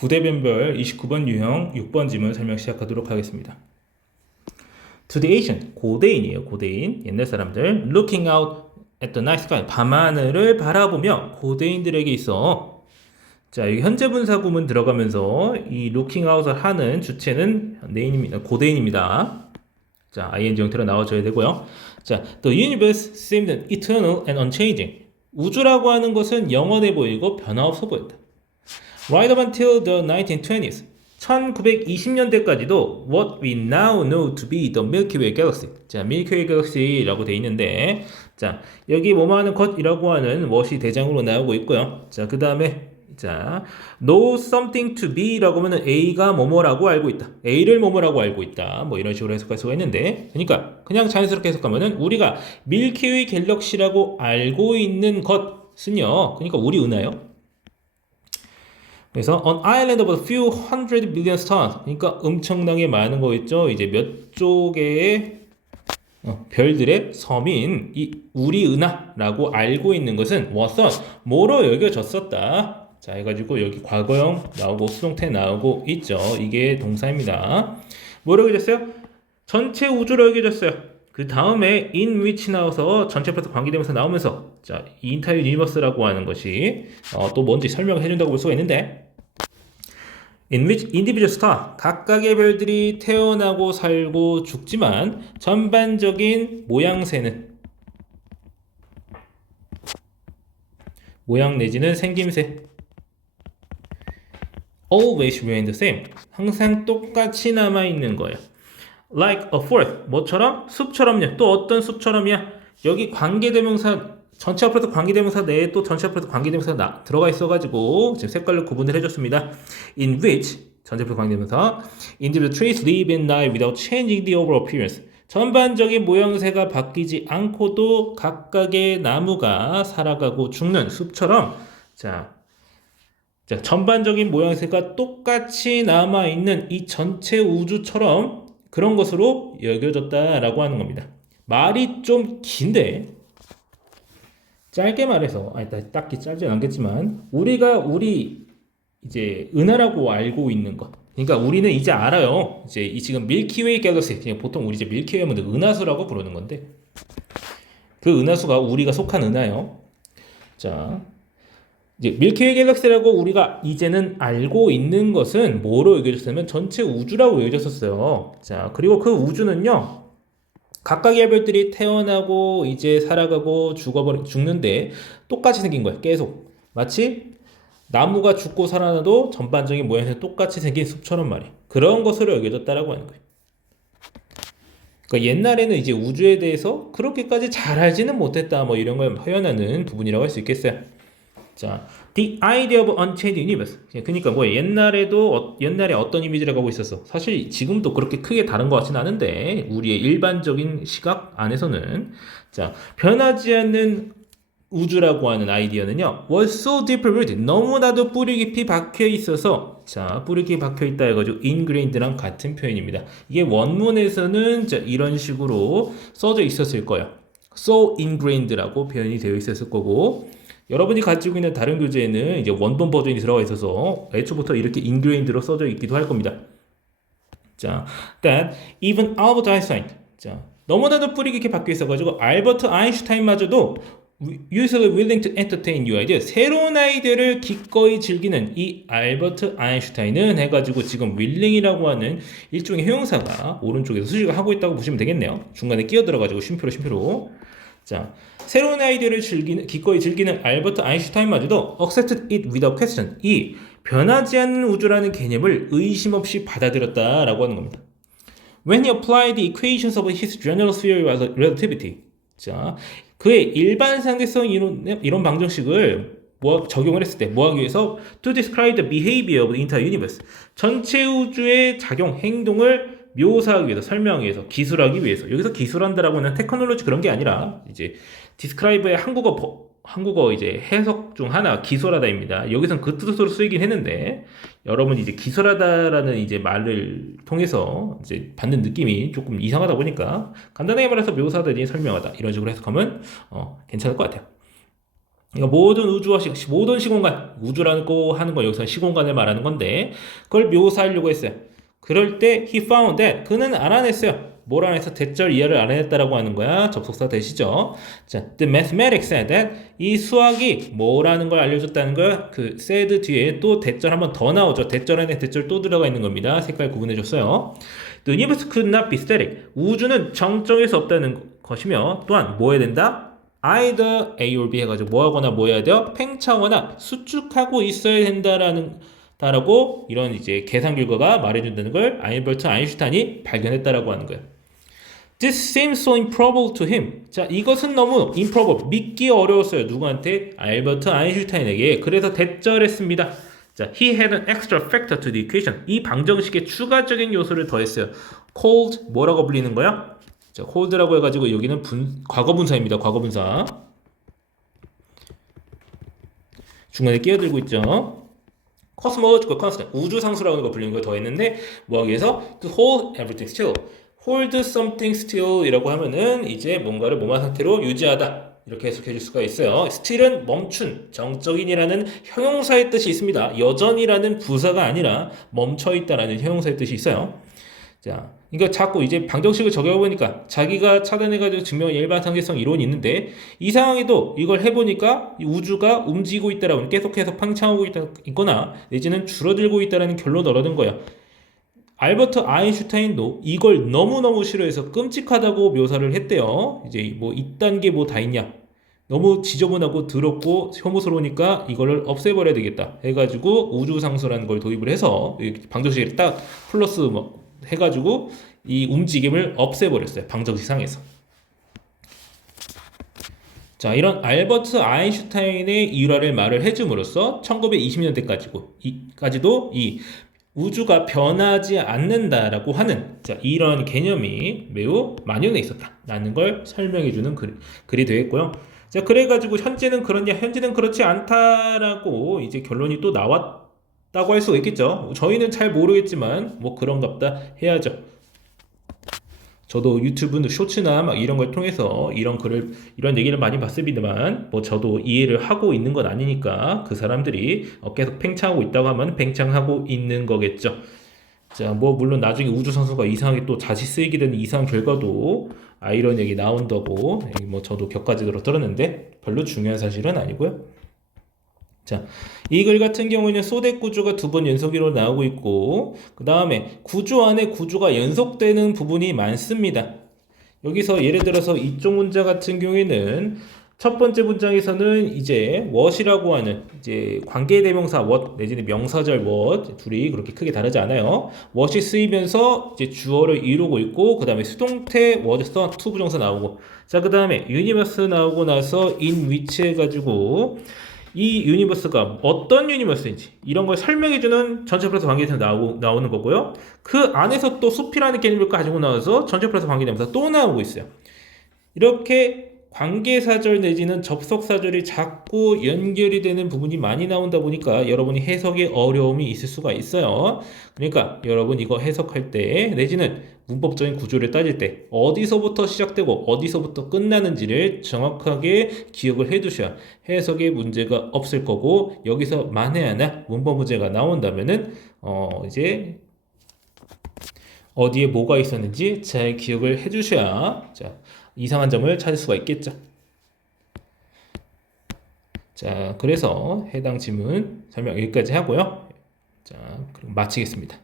구대변별 29번 유형 6번 지문 설명 시작하도록 하겠습니다. To the Asian, 고대인이에요. 고대인, 옛날 사람들. Looking out at the night sky, 밤하늘을 바라보며 고대인들에게 있어. 자, 여기 현재 분사 구문 들어가면서 이 looking out을 하는 주체는 고대인입니다. 자, ing 형태로 나와줘야 되고요. 자, the universe seemed eternal and unchanging. 우주라고 하는 것은 영원해 보이고 변화없어 보였다. Right up until the 1920s. 1920년대까지도 what we now know to be the Milky Way Galaxy. 자, Milky Way Galaxy라고 돼 있는데, 자, 여기 뭐뭐 하는 것이라고 하는 what이 대장으로 나오고 있고요. 자, 그 다음에 자, know something to be라고 하면 A가 뭐뭐라고 알고 있다. A를 뭐뭐라고 알고 있다. 뭐 이런 식으로 해석할 수가 있는데, 그러니까 그냥 자연스럽게 해석하면은 우리가 밀키웨이 갤럭시라고 알고 있는 것은요. 그러니까 우리 은하요. 그래서 on island of a few hundred billion stars. 그러니까 엄청나게 많은 거 있죠. 이제 몇 조개의 별들의 섬인 이 우리 은하라고 알고 있는 것은 was 뭐로 여겨졌었다. 자, 해가지고 여기 과거형 나오고 수동태 나오고 있죠. 이게 동사입니다. 뭐로 여겨졌어요? 전체 우주로 여겨졌어요. 그 다음에 in which 나와서 전체 플러스 관계되면서 나오면서 자, entire universe라고 하는 것이 또 뭔지 설명을 해준다고 볼 수가 있는데 in which individual star 각각의 별들이 태어나고 살고 죽지만 전반적인 모양새는 모양 내지는 생김새 always remain the same. 항상 똑같이 남아있는 거예요. Like a forest. 뭐처럼? 숲처럼요. 또 어떤 숲처럼이야? 여기 관계대명사, 전체 앞으로도 관계대명사 내에 또 전체 앞으로도 관계대명사가 들어가 있어가지고 지금 색깔로 구분을 해줬습니다. In which, 전체 앞으로 관계대명사 individual trees live and die without changing the overall appearance. 전반적인 모양새가 바뀌지 않고도 각각의 나무가 살아가고 죽는 숲처럼 자, 전반적인 모양새가 똑같이 남아있는 이 전체 우주처럼 그런 것으로 여겨졌다라고 하는 겁니다. 말이 좀 긴데 짧게 말해서 딱히 짧진 않겠지만 우리 이제 은하라고 알고 있는 것 그러니까 우리는 이제 알아요. 이제 이 지금 밀키웨이 갤럭시 그냥 보통 우리 이제 밀키웨이 하면 은하수라고 부르는 건데 그 은하수가 우리가 속한 은하요. 자, 이제 밀키웨이 갤럭시라고 우리가 이제는 알고 있는 것은 뭐로 여겨졌냐면 전체 우주라고 여겨졌었어요. 자, 그리고 그 우주는요. 각각의 별들이 태어나고 이제 살아가고 죽는데 똑같이 생긴 거예요. 계속. 마치 나무가 죽고 살아나도 전반적인 모양새가 똑같이 생긴 숲처럼 말이에요. 그런 것으로 여겨졌다라고 하는 거예요. 그러니까 옛날에는 이제 우주에 대해서 그렇게까지 잘 알지는 못했다. 뭐 이런 걸 표현하는 부분이라고 할 수 있겠어요. 자, the idea of unchanged universe. 그러니까 뭐 옛날에 어떤 이미지를 갖고 있었어. 사실 지금도 그렇게 크게 다른 것 같지는 않은데 우리의 일반적인 시각 안에서는 자, 변하지 않는 우주라고 하는 아이디어는요. was so deeply rooted. 너무나도 뿌리 깊이 박혀 있어서 자, 뿌리 깊이 박혀 있다 해가지고 ingrained랑 같은 표현입니다. 이게 원문에서는 자, 이런 식으로 써져 있었을 거예요. so ingrained라고 표현이 되어 있었을 거고 여러분이 가지고 있는 다른 교재에는 이제 원본 버전이 들어가 있어서 애초부터 이렇게 ingrained로 써져 있기도 할 겁니다. 자, that even Albert Einstein. 자, 너무나도 뿌리 깊게 박혀 있어가지고 알버트 아인슈타인마저도 usually willing to entertain new ideas. 새로운 아이디어를 기꺼이 즐기는 이 알버트 아인슈타인은 해가지고 지금 willing이라고 하는 일종의 형용사가 오른쪽에서 수식을 하고 있다고 보시면 되겠네요. 중간에 끼어 들어가지고 쉼표로. 자, 새로운 아이디어를 기꺼이 즐기는 알버트 아인슈타인마저도 accepted it without question. 이 변하지 않는 우주라는 개념을 의심 없이 받아들였다라고 하는 겁니다. When he applied the equations of his general theory of relativity. 자, 그의 일반 상대성 이론 방정식을 적용을 했을 때 뭐 하기 위해서 to describe the behavior of the entire universe. 전체 우주의 작용, 행동을 묘사하기 위해서, 설명하기 위해서, 기술하기 위해서. 여기서 기술한다라고 하는 테크놀로지 그런 게 아니라 이제 describe의 한국어 이제 해석 중 하나 기술하다입니다. 여기선 그 뜻으로 쓰이긴 했는데 여러분이 이제 기술하다라는 이제 말을 통해서 이제 받는 느낌이 조금 이상하다 보니까 간단하게 말해서 묘사하다니 설명하다 이런 식으로 해석하면 괜찮을 것 같아요. 그러니까 모든 우주와 모든 시공간, 우주라고 하는 건 여기서 시공간을 말하는 건데 그걸 묘사하려고 했어요. 그럴 때 he found that 그는 알아냈어요. 뭘 알아내서 대절 이하를 알아냈다라고 하는 거야. 접속사 되시죠? 자, the mathematics said that 이 수학이 뭐라는 걸 알려줬다는 거야. 그 said 뒤에 또 대절 한 번 더 나오죠. 대절 안에 대절 또 들어가 있는 겁니다. 색깔 구분해줬어요. The universe could not be static. 우주는 정적일 수 없다는 것이며 또한 뭐 해야 된다? either A or B 해가지고 뭐 하거나 뭐 해야 돼요? 팽창하거나 수축하고 있어야 된다라는 다라고 이런 이제 계산 결과가 말해준다는 걸 알버트 아인슈타인이 발견했다라고 하는 거예요. This seems so improbable to him. 자, 이것은 너무 improbable, 믿기 어려웠어요. 누구한테? 알버트 아인슈타인에게. 그래서 대절했습니다. 자, he had an extra factor to the equation. 이 방정식에 추가적인 요소를 더했어요. called 뭐라고 불리는 거야? 자, cold라고 해가지고 여기는 과거분사입니다. 과거분사. 중간에 끼어들고 있죠. cosmological constant, 우주상수라고 하는 거 불리는 걸 더했는데 뭐 하기 위해서 to hold everything still, hold something still 이라고 하면은 이제 뭔가를 몸한 상태로 유지하다 이렇게 해석해 줄 수가 있어요. still은 멈춘, 정적인이라는 형용사의 뜻이 있습니다. 여전이라는 부사가 아니라 멈춰 있다라는 형용사의 뜻이 있어요. 자, 그러니까 자꾸 이제 방정식을 적용해보니까 자기가 차단해가지고 증명한 일반상대성 이론이 있는데 이 상황에도 이걸 해보니까 우주가 움직이고 있다라고 계속해서 팽창하고 있거나 내지는 줄어들고 있다라는 결론을 얻은 거야. 알버트 아인슈타인도 이걸 너무너무 싫어해서 끔찍하다고 묘사를 했대요. 이제 뭐 이딴 게 뭐 다 있냐. 너무 지저분하고 더럽고 혐오스러우니까 이거를 없애버려야 되겠다 해가지고 우주상수라는 걸 도입을 해서 방정식을 딱 플러스 뭐 해가지고 이 움직임을 없애버렸어요. 방정식상에서. 자, 이런 알버트 아인슈타인의 일화를 말을 해줌으로써 1920년대까지도 이 우주가 변하지 않는다라고 하는 자, 이런 개념이 매우 만연해 있었다라는 걸 설명해주는 글이 되겠고요. 자, 그래가지고 현재는 그렇냐, 현재는 그렇지 않다라고 이제 결론이 또 나왔다고 할 수가 있겠죠. 저희는 잘 모르겠지만 뭐 그런갑다 해야죠. 저도 유튜브 쇼츠나 막 이런 걸 통해서 이런 얘기를 많이 봤습니다만, 뭐 저도 이해를 하고 있는 건 아니니까 그 사람들이 계속 팽창하고 있다고 하면 팽창하고 있는 거겠죠. 자, 뭐 물론 나중에 우주선수가 이상하게 또 다시 쓰이게 되는 이상 결과도 이런 얘기 나온다고 뭐 저도 격가지로 들었는데 별로 중요한 사실은 아니고요. 자, 이 글 같은 경우에는 소뎃 구조가 두 번 연속으로 나오고 있고 그 다음에 구조 안에 구조가 연속되는 부분이 많습니다. 여기서 예를 들어서 이쪽 문장 같은 경우에는 첫 번째 문장에서는 이제 what이라고 하는 이제 관계대명사 what 내지는 명사절 what 둘이 그렇게 크게 다르지 않아요. what이 쓰이면서 이제 주어를 이루고 있고 그 다음에 수동태 was to 부정사 나오고 자, 그 다음에 universe 나오고 나서 in which 해가지고 이 유니버스가 어떤 유니버스인지 이런 걸 설명해주는 전체 플러스 관계대명사 나오는 거고요. 그 안에서 또 숲이라는 개념을 가지고 나와서 전체 플러스 관계대명사 또 나오고 있어요. 이렇게 관계사절 내지는 접속사절이 자꾸 연결이 되는 부분이 많이 나온다 보니까 여러분이 해석에 어려움이 있을 수가 있어요. 그러니까 여러분 이거 해석할 때 내지는 문법적인 구조를 따질 때 어디서부터 시작되고 어디서부터 끝나는지를 정확하게 기억을 해 두셔야 해석에 문제가 없을 거고 여기서 만에 하나 문법 문제가 나온다면은 이제 어디에 뭐가 있었는지 잘 기억을 해 주셔야 자, 이상한 점을 찾을 수가 있겠죠. 자, 그래서 해당 지문 설명 여기까지 하고요. 자, 그럼 마치겠습니다.